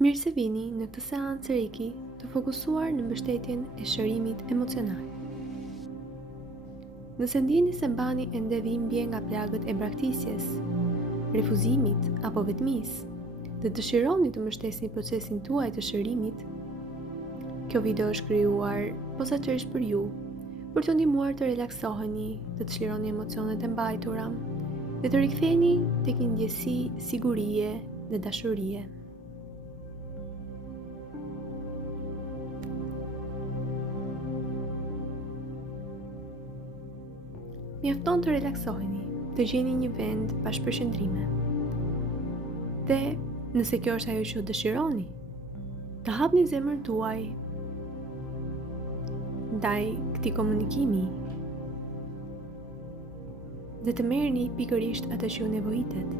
Mirë se vini në këtë seancë Reiki të fokusuar në mbështetjen e shërimit emocional. Nëse ndjeni se mbani ende dhimbje nga plagët e braktisjes, refuzimit apo vetmisë, dhe dëshironi të mbështesni procesin tuaj të shërimit, kjo video është krijuar posaçërisht për ju, për të ndihmuar të relaksoheni, të çlironi emocionet e mbajtura dhe të riktheheni tek një ndjesi sigurie dhe dashurie. Mjafton të relaksoheni, të gjeni një vend pa shpërqendrime. Dhe nëse kjo është ajo që dëshironi, të hapni zemrën tuaj ndaj këtij komunikimi dhe të merrni pikërisht atë që ju nevojitet.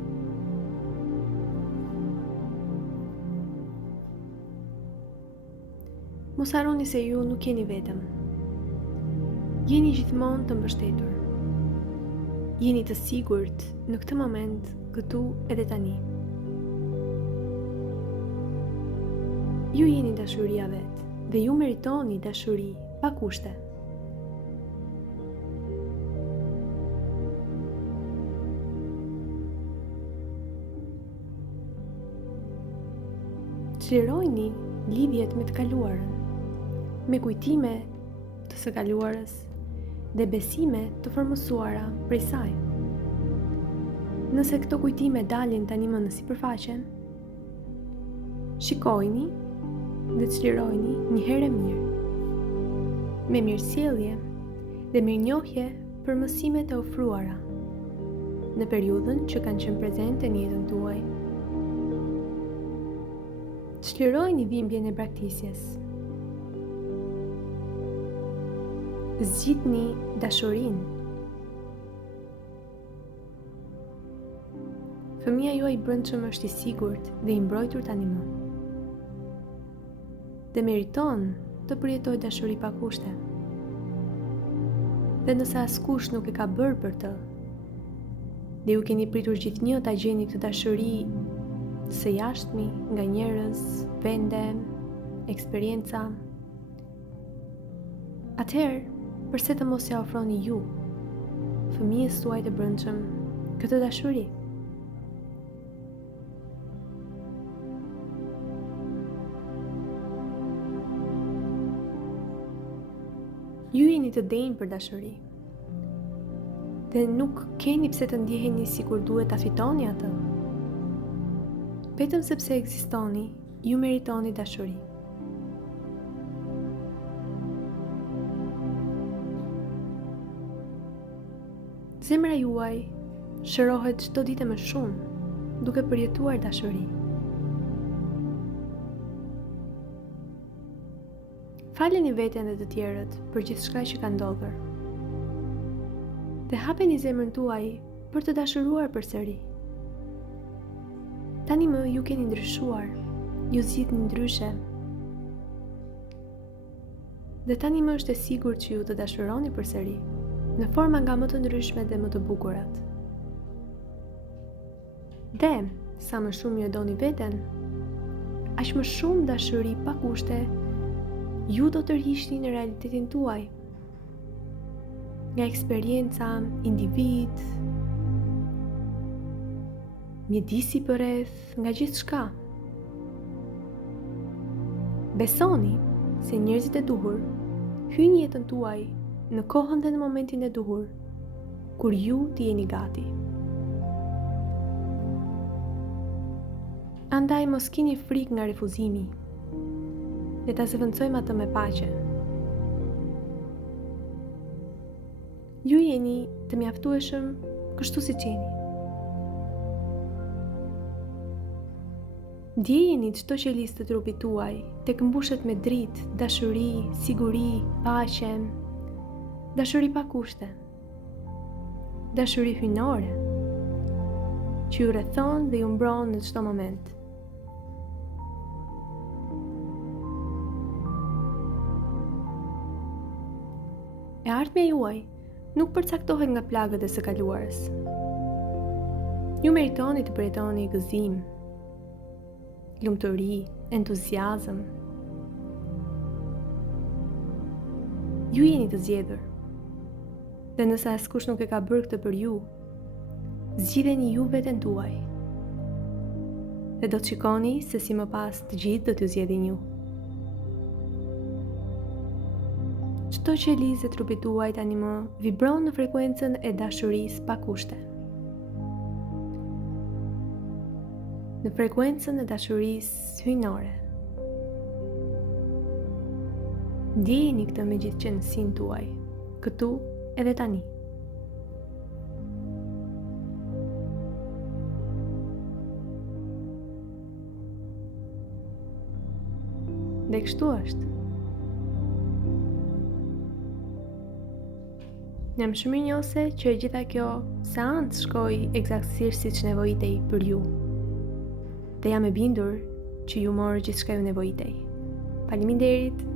Mos harroni se ju nuk jeni vetëm. Jeni gjithmonë të mbështetur. Jeni të sigurt në këtë moment, këtu edhe tani. Ju jeni dashuria vet dhe ju meritoni dashuri pa kushte. Çlirojini lidhjet me të kaluarën, me kujtime të së kaluarës dhe besime të formësuara prej saj. Nëse këto kujtime dalin tani më në sipërfaqe, shikojini dhe çlirojini një herë mirë, me mirësjellje dhe mirënjohje për mësimet e ofruara në periudhën që kanë qenë prezente në jetën tuaj. Çlirojini dhimbjen e braktisjes. Zgjidhni dashurinë. Fëmia juaj i brendshëm është i sigurt dhe i mbrojtur tani më. Dhe meriton të përjetojë dashuri pa kushte. Dhe nëse askush nuk e ka bërë për të, dhe ju keni pritur gjithnjë ta gjeni këtë dashuri së jashtmi nga njerëz, vende, eksperienca, atëherë përse të mos ja ofroni ju, fëmijës tuaj të brendshëm, këtë dashuri? Ju jeni të denjë për dashuri dhe nuk keni pse të ndjeheni sikur duhet ta fitoni atë. Vetëm sepse ekzistoni, ju meritoni dashuri. Zemra juaj shërohet çdo ditë më shumë, duke përjetuar dashuri. Faleni veten dhe të tjerët për gjithçka që ka ndodhur. Dhe hapeni zemrën tuaj për të dashuruar përsëri. Tani më ju keni ndryshuar, ju zgjidhni ndryshe. Dhe tani më është e sigurt që ju të dashuroni përsëri, në forma nga më të ndryshme dhe më të bukurat. Dhe, sa më shumë ju e doni veten, aq më shumë dashuri pa kushte ju do të rrihni në realitetin tuaj. Nga eksperienca, individ, mjedisi përreth, nga gjithçka. Besoni se njerëzit e duhur hyjnë në jetën tuaj në kohën dhe në momentin e duhur, kur ju të jeni gati. Andaj mos keni frikë nga refuzimi, dhe ta zëvendësojmë atë me paqe. Ju jeni të mjaftueshëm kështu siç jeni. Ndjejeni çdo qelisë të trupit tuaj tek mbushet me dritë, dashuri, siguri, paqe, dashuri pa kushte, dashuri hyjnore, që ju rrethon dhe ju mbron në çdo moment. E ardhmja juaj nuk përcaktohet nga plagët e së kaluarës. Ju meritoni të përjetoni gëzim, lumturi, entuziazëm. Ju jeni të zgjedhur. Dhe nëse askush nuk e ka bërë këtë për ju, zgjidheni ju veten tuaj. Dhe do të shikoni se si më pas të gjithë do t'ju zgjedhin ju. Çdo qelizë e trupit tuaj tani më vibron në frekuencën e dashurisë pa kushte. Në frekuencën e dashurisë hyjnore. Ndjeni këtë me gjithë qëndësinë tuaj, këtu edhe tani. Dhe kështu është. Jam shumë mirënjohëse që e gjitha kjo seancë shkoi eksaktësisht siç nevojitej për ju. Dhe jam e bindur që ju morë gjithçka ju nevojitej. Faleminderit.